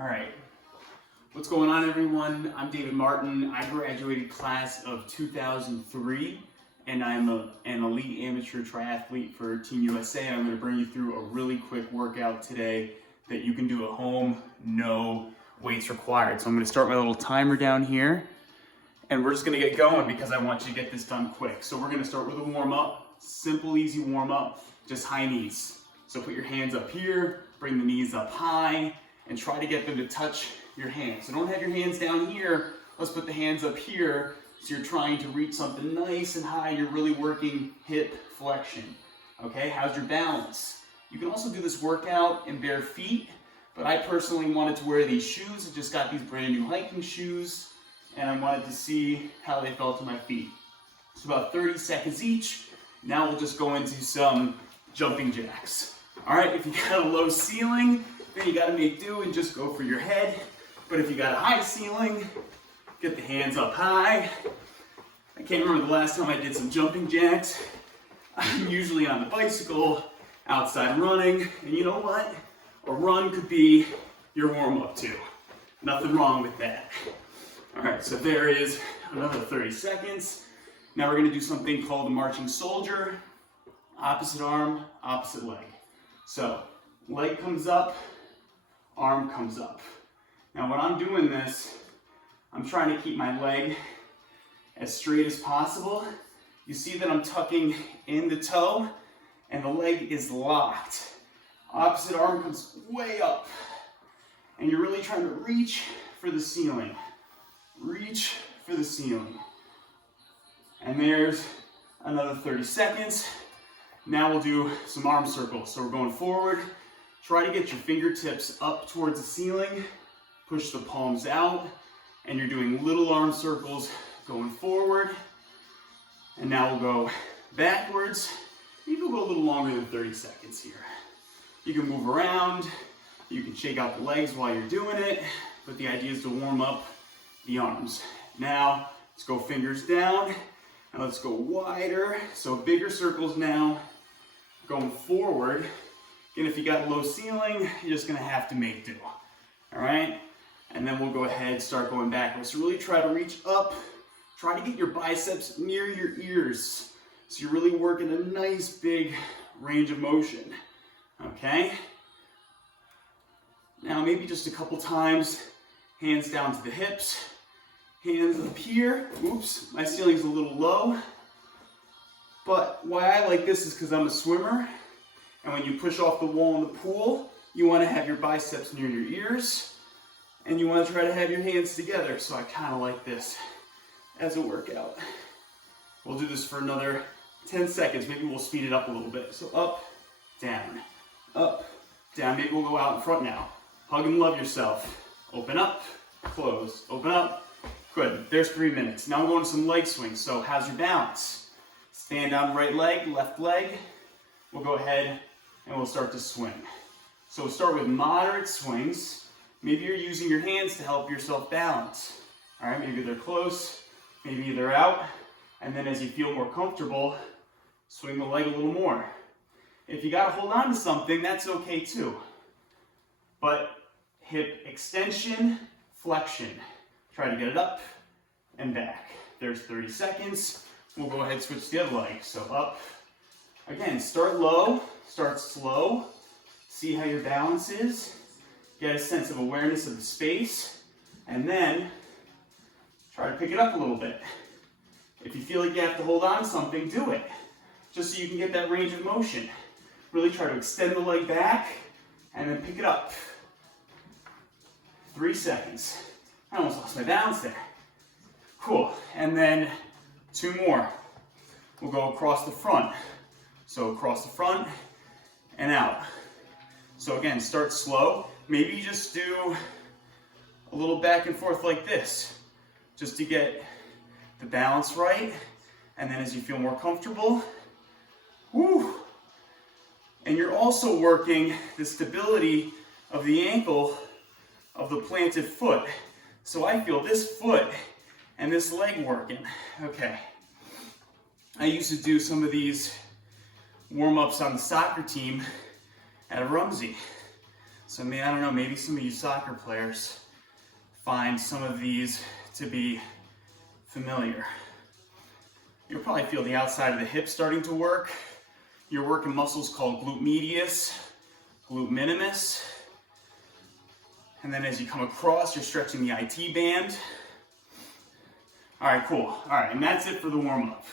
All right, what's going on, everyone? I'm David Martin. I graduated class of 2003, and I'm an elite amateur triathlete for Team USA. I'm going to bring you through a really quick workout today that you can do at home, no weights required. So I'm going to start my little timer down here, and we're just going to get going because I want you to get this done quick. So we're going to start with a warm-up, simple, easy warm-up, just high knees. So put your hands up here, bring the knees up high, and try to get them to touch your hands. So don't have your hands down here. Let's put the hands up here. So you're trying to reach something nice and high. You're really working hip flexion. Okay, how's your balance? You can also do this workout in bare feet, but I personally wanted to wear these shoes. I just got these brand new hiking shoes, and I wanted to see how they felt to my feet. It's about 30 seconds each. Now we'll just go into some jumping jacks. All right, if you got a low ceiling, then you gotta make do and just go for your head. But if you got a high ceiling, get the hands up high. I can't remember the last time I did some jumping jacks. I'm usually on the bicycle, outside running, and you know what? A run could be your warm-up too. Nothing wrong with that. All right, so there is another 30 seconds. Now we're gonna do something called the marching soldier. Opposite arm, opposite leg. So, leg comes up, arm comes up. Now when I'm doing this, I'm trying to keep my leg as straight as possible. You see that I'm tucking in the toe and the leg is locked. Opposite arm comes way up. And you're really trying to reach for the ceiling. Reach for the ceiling. And there's another 30 seconds. Now we'll do some arm circles. So we're going forward. Try to get your fingertips up towards the ceiling. Push the palms out. And you're doing little arm circles going forward. And now we'll go backwards. Maybe we'll go a little longer than 30 seconds here. You can move around. You can shake out the legs while you're doing it. But the idea is to warm up the arms. Now, let's go fingers down. And let's go wider. So bigger circles now. Going forward. Again, if you got a low ceiling, you're just gonna have to make do. All right? And then we'll go ahead and start going backwards. So really try to reach up. Try to get your biceps near your ears. So you're really working a nice big range of motion. Okay? Now maybe just a couple times, hands down to the hips. Hands up here. Oops, my ceiling's a little low. But why I like this is because I'm a swimmer. And when you push off the wall in the pool, you want to have your biceps near your ears. And you want to try to have your hands together. So I kind of like this as a workout. We'll do this for another 10 seconds. Maybe we'll speed it up a little bit. So up, down, up, down. Maybe we'll go out in front now. Hug and love yourself. Open up, close, open up. Good, there's 3 minutes. Now I'm going to some leg swings. So how's your balance? Stand on right leg, left leg. We'll go ahead and we'll start to swing. So we'll start with moderate swings. Maybe you're using your hands to help yourself balance. All right, maybe they're close, maybe they're out. And then as you feel more comfortable, swing the leg a little more. If you gotta hold on to something, that's okay too. But hip extension, flexion. Try to get it up and back. There's 30 seconds. We'll go ahead and switch the other leg. So up. Again, start low, start slow. See how your balance is. Get a sense of awareness of the space. And then try to pick it up a little bit. If you feel like you have to hold on to something, do it. Just so you can get that range of motion. Really try to extend the leg back and then pick it up. 3 seconds. I almost lost my balance there. Cool, and then 2 more. We'll go across the front. So across the front and out. So again, start slow. Maybe you just do a little back and forth like this, just to get the balance right. And then as you feel more comfortable, whoo. And you're also working the stability of the ankle of the planted foot. So I feel this foot and this leg working. Okay. I used to do some of these warm-ups on the soccer team at Rumsey. So I don't know, maybe some of you soccer players find some of these to be familiar. You'll probably feel the outside of the hip starting to work. You're working muscles called glute medius, glute minimus. And then as you come across, you're stretching the IT band. All right, cool. All right, and that's it for the warm-up.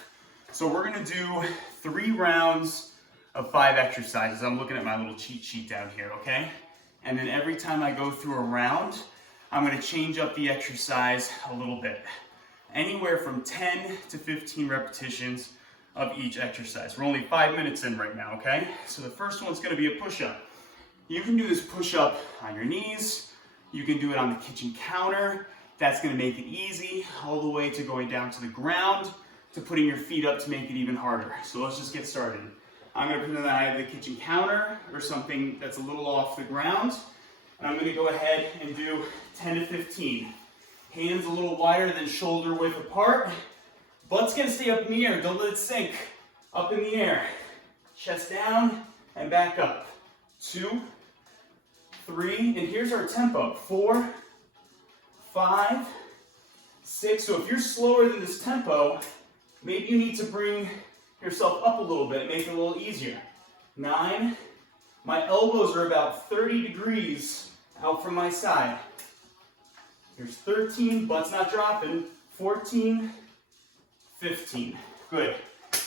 So we're gonna do 3 rounds of 5 exercises. I'm looking at my little cheat sheet down here, okay? And then every time I go through a round, I'm gonna change up the exercise a little bit. Anywhere from 10 to 15 repetitions of each exercise. We're only 5 minutes in right now, okay? So the first one's gonna be a push-up. You can do this push-up on your knees. You can do it on the kitchen counter. That's gonna make it easy, all the way to going down to the ground, to putting your feet up to make it even harder. So let's just get started. I'm gonna pretend that I have the kitchen counter or something that's a little off the ground. And I'm gonna go ahead and do 10 to 15. Hands a little wider than shoulder width apart. Butt's gonna stay up in the air, don't let it sink. Up in the air. Chest down and back up. 2, 3, and here's our tempo. 4, 5, 6. So if you're slower than this tempo, maybe you need to bring yourself up a little bit, make it a little easier. 9, my elbows are about 30 degrees out from my side. Here's 13, butt's not dropping. 14, 15, good.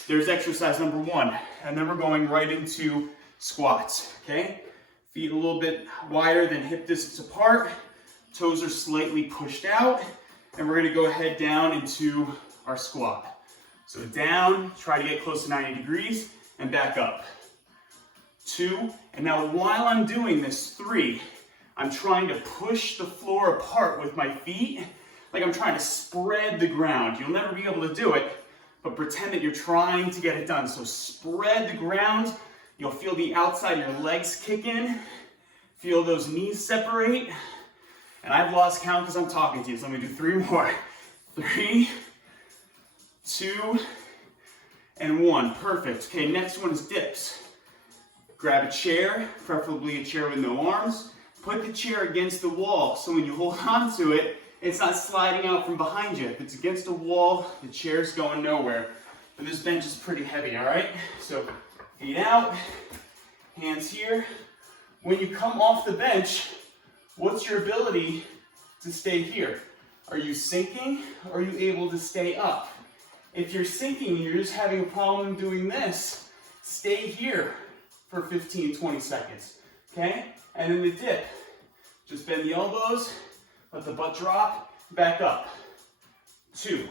There's exercise number 1, and then we're going right into squats, okay? Feet a little bit wider than hip distance apart, toes are slightly pushed out, and we're gonna go ahead down into our squat. So down, try to get close to 90 degrees, and back up. 2, and now while I'm doing this, 3, I'm trying to push the floor apart with my feet, like I'm trying to spread the ground. You'll never be able to do it, but pretend that you're trying to get it done. So spread the ground, you'll feel the outside of your legs kick in, feel those knees separate, and I've lost count because I'm talking to you, so let me do 3 more. 3, 2, and 1. Perfect. Okay, next one is dips. Grab a chair, preferably a chair with no arms. Put the chair against the wall, so when you hold on to it, it's not sliding out from behind you. If it's against a wall, the chair's going nowhere. But this bench is pretty heavy, all right? So feet out, hands here. When you come off the bench, what's your ability to stay here? Are you sinking, or are you able to stay up? If you're sinking and you're just having a problem doing this, stay here for 15, 20 seconds, okay? And then the dip, just bend the elbows, let the butt drop, back up. 2,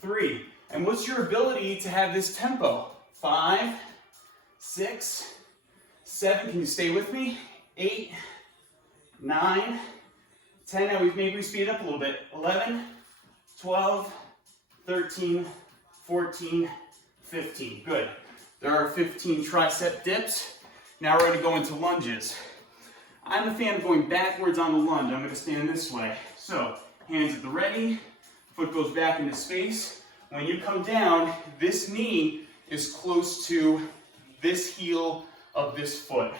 3, and what's your ability to have this tempo? 5, 6, 7, can you stay with me? 8, 9, 10, now maybe we speed it up a little bit. 11, 12, 13, 14, 15, good. There are 15 tricep dips. Now we're gonna go into lunges. I'm a fan of going backwards on the lunge. I'm gonna stand this way. So, hands at the ready, foot goes back into space. When you come down, this knee is close to this heel of this foot.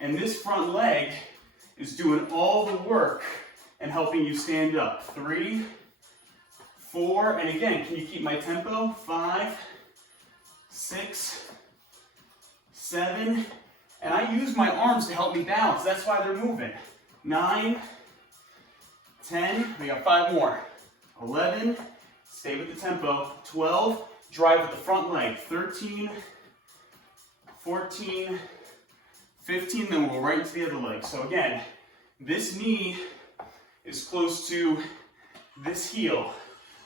And this front leg is doing all the work and helping you stand up. 3, 4, and again, can you keep my tempo? 5, 6, 7, and I use my arms to help me balance. That's why they're moving. 9, 10, we got 5 more. 11, stay with the tempo. 12, drive with the front leg. 13, 14, 15, then we'll go right into the other leg. So again, this knee is close to this heel.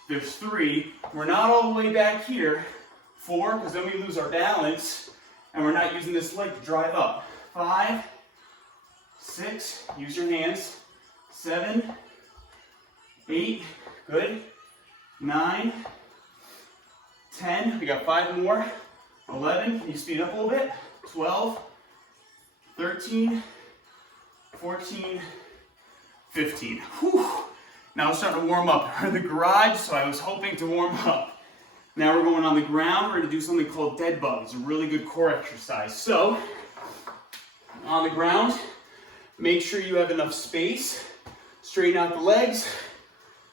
There's 3, we're not all the way back here. 4, because then we lose our balance, and we're not using this leg to drive up. 5, 6, use your hands. 7, 8, good. 9, 10, we got 5 more. 11, can you speed up a little bit? 12, 13, 14, 15. Whew. Now it's starting to warm up. We're in the garage, so I was hoping to warm up. Now we're going on the ground. We're gonna do something called dead bug. It's a really good core exercise. So, on the ground, Make sure you have enough space. Straighten out the legs,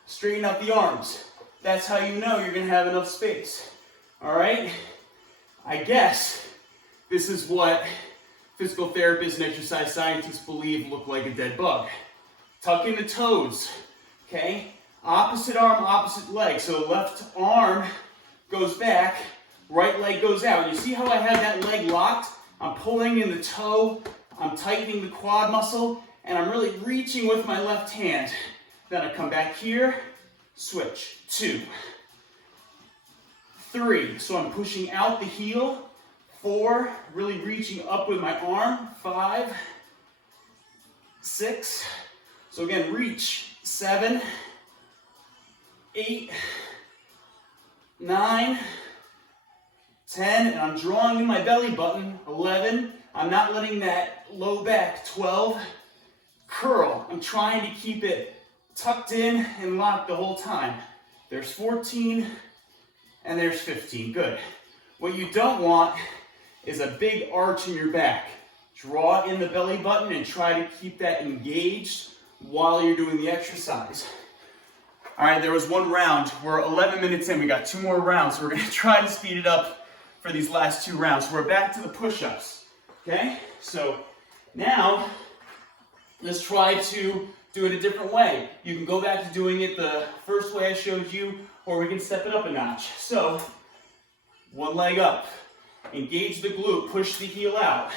straighten out the arms. That's how you know you're gonna have enough space. All right? I guess this is what physical therapists and exercise scientists believe look like a dead bug. Tuck in the toes, okay? Opposite arm, opposite leg. So left arm goes back, right leg goes out. You see how I have that leg locked? I'm pulling in the toe, I'm tightening the quad muscle, and I'm really reaching with my left hand. Then I come back here, switch, 2, 3. So I'm pushing out the heel, 4, really reaching up with my arm, 5, 6. So again, reach, 7, 8, 9, 10, and I'm drawing in my belly button, 11. I'm not letting that low back, 12. Curl, I'm trying to keep it tucked in and locked the whole time. There's 14, and there's 15, good. What you don't want is a big arch in your back. Draw in the belly button and try to keep that engaged while you're doing the exercise. All right, there was one round. We're 11 minutes in. We got 2 more rounds. So we're gonna try to speed it up for these last 2 rounds. So we're back to the push-ups, okay? So now, let's try to do it a different way. You can go back to doing it the first way I showed you, or we can step it up a notch. So, one leg up. Engage the glute, push the heel out.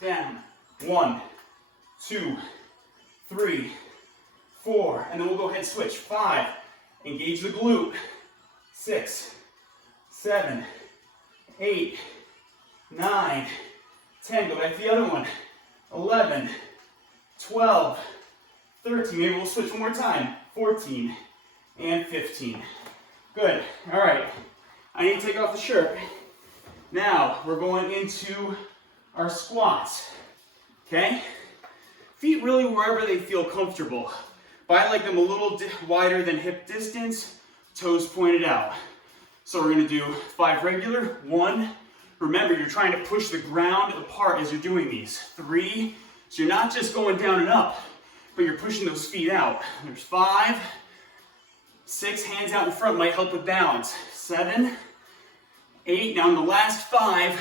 Down. 1, 2, 3, 4, and then we'll go ahead and switch. 5, engage the glute. 6, 7, 8, 9, 10, go back to the other one. 11, 12, 13, maybe we'll switch one more time. 14, and 15. Good, all right. I need to take off the shirt. Now, we're going into our squats, okay? Feet really wherever they feel comfortable. But I like them a little wider than hip distance, toes pointed out. So we're gonna do 5 regular, 1. Remember, you're trying to push the ground apart as you're doing these. 3, so you're not just going down and up, but you're pushing those feet out. There's 5, 6, hands out in front might help with balance. 7, 8, now in the last 5,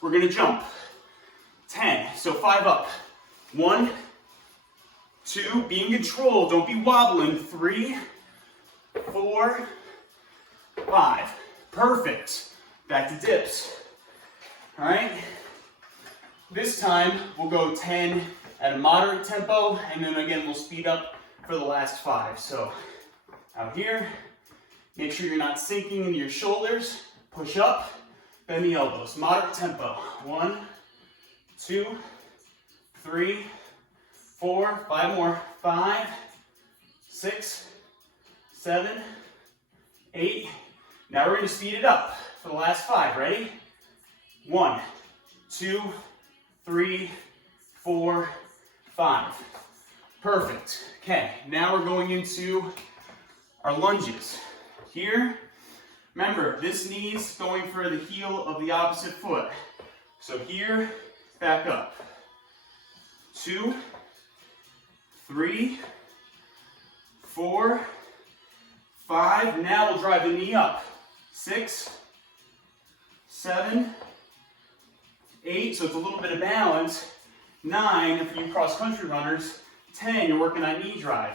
we're gonna jump. 10, so 5 up. 1, 2, be in control, don't be wobbling. 3, 4, 5. Perfect. Back to dips. All right. This time we'll go 10 at a moderate tempo, and then again we'll speed up for the last 5. So out here, make sure you're not sinking into your shoulders. Push up, bend the elbows. Moderate tempo. 1, 2, 3, 4, 5 more. 5, 6, 7, 8. Now we're going to speed it up for the last 5. Ready? 1, 2, 3, 4, 5. Perfect. Okay, now we're going into our lunges. Here, remember, this knee's going for the heel of the opposite foot. So here, back up. 2, 3, 4, 5. Now we'll drive the knee up. 6, 7, 8, so it's a little bit of balance. 9, for you cross-country runners. 10, you're working on knee drive.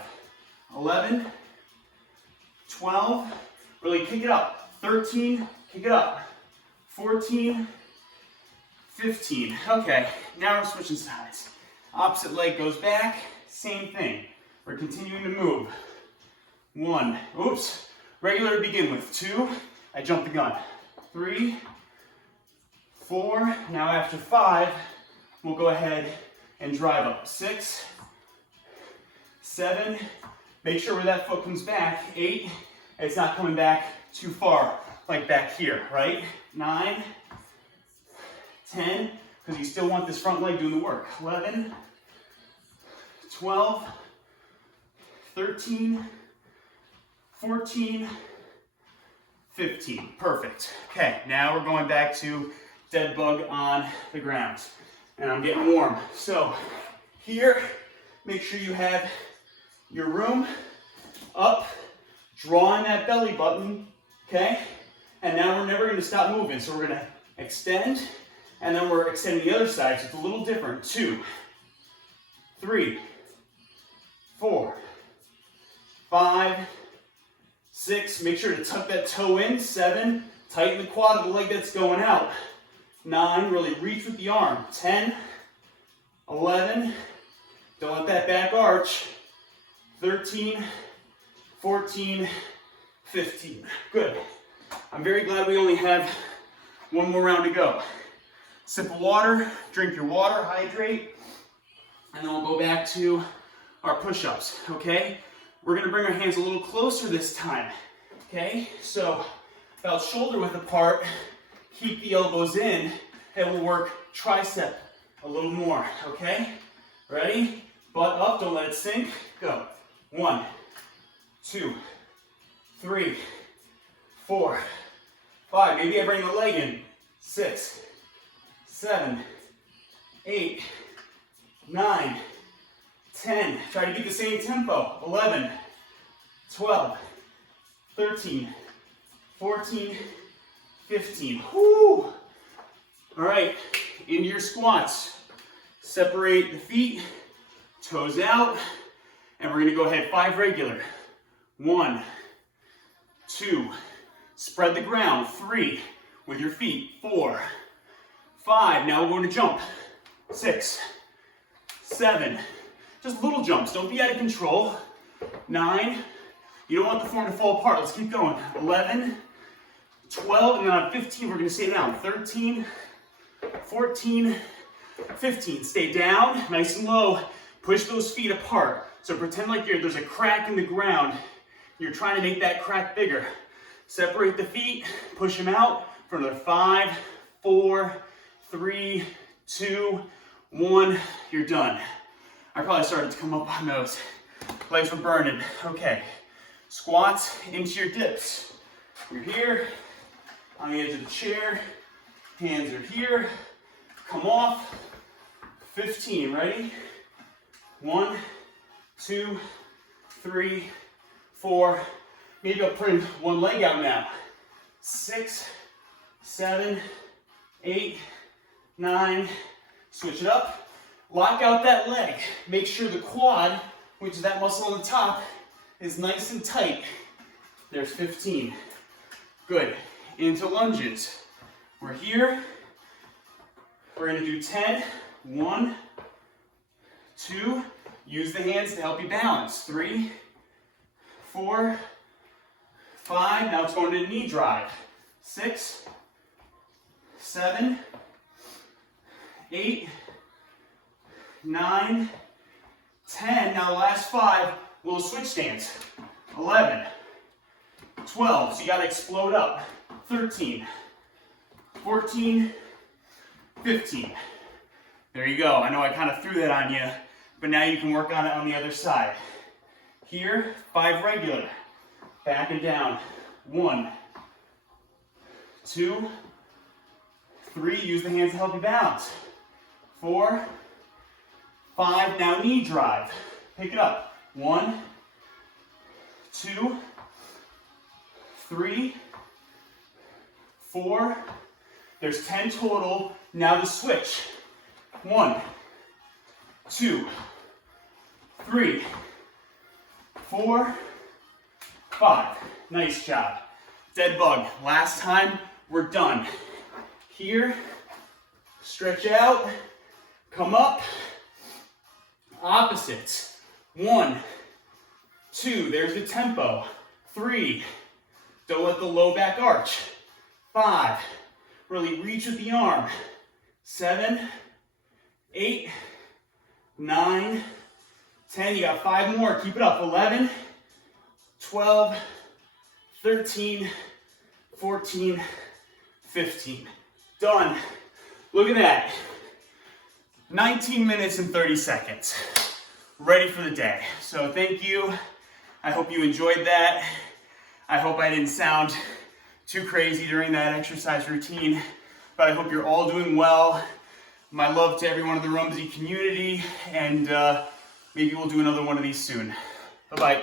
11, 12, really kick it up. 13, kick it up. 14, 15. Okay, now we're switching sides. Opposite leg goes back, same thing. We're continuing to move. 1, oops, regular to begin with. 2, I jumped the gun. 3, 4, now after 5, we'll go ahead and drive up. 6, 7, make sure where that foot comes back. 8, it's not coming back too far, like back here, right? 9, 10, because you still want this front leg doing the work. 11, 12, 13, 14, 15. Perfect. Okay, now we're going back to dead bug on the ground. And I'm getting warm. So here, Make sure you have your room up, drawing that belly button, okay? And now we're never gonna stop moving. So we're gonna extend, and then we're extending the other side, so it's a little different. 2, 3, 4, 5, 6, make sure to tuck that toe in. 7, tighten the quad of the leg that's going out. 9, really reach with the arm. 10, 11, don't let that back arch. 13, 14, 15. Good. I'm very glad we only have one more round to go. Sip of water, drink your water, hydrate, and then we'll go back to our push-ups, okay? We're gonna bring our hands a little closer this time, okay? So about shoulder width apart, keep the elbows in, and we'll work tricep a little more, okay? Ready? Butt up, don't let it sink. Go. 1, 2, 3, 4, 5. Maybe I bring the leg in. 6, 7, 8, 9, 10. Try to keep the same tempo. 11, 12, 13, 14, 15. Whoo! All right, into your squats. Separate the feet, toes out, and we're gonna go ahead 5 regular. 1, 2, spread the ground. 3, with your feet. 4, 5, now we're going to jump. 6, 7, just little jumps, don't be out of control. 9, you don't want the form to fall apart, let's keep going. 11, 12, and then on 15 we're going to stay down. 13, 14, 15, stay down, nice and low. Push those feet apart. So pretend like there's a crack in the ground. You're trying to make that crack bigger. Separate the feet, push them out for another 5, 4, 3, 2, 1. You're done. I probably started to come up on those. Legs were burning. Okay. Squats into your dips. You're here on the edge of the chair. Hands are here. Come off. 15. Ready? 1, 2, 3, 4. Maybe I'll bring one leg out now. 6, 7, 8, 9. Switch it up. Lock out that leg. Make sure the quad, which is that muscle on the top, is nice and tight. There's 15. Good. Into lunges. We're here. We're going to do 10. 1, 2. Use the hands to help you balance. 3, 4, 5. Now it's going to knee drive. 6, 7, 8, 9, 10. Now the last 5, little switch stance. 11, 12. So you got to explode up. 13, 14, 15. There you go. I know I kind of threw that on you, but now you can work on it on the other side. Here, 5 regular. Back and down. 1, 2, 3. Use the hands to help you balance. 4, 5. Now knee drive. Pick it up. 1, 2, 3, 4. There's 10 total. Now the switch. 1, 2, 3, 4, 5. Nice job. Dead bug. Last time, we're done. Here, stretch out, come up, opposites. 1, 2, there's the tempo. 3, don't let the low back arch. 5, really reach with the arm. 7, 8, 9, 10, you got 5 more, keep it up. 11, 12, 13, 14, 15. Done. Look at that. 19 minutes and 30 seconds. Ready for the day. So thank you. I hope you enjoyed that. I hope I didn't sound too crazy during that exercise routine, but I hope you're all doing well. My love to everyone in the Rumsey community, and maybe we'll do another one of these soon. Bye-bye.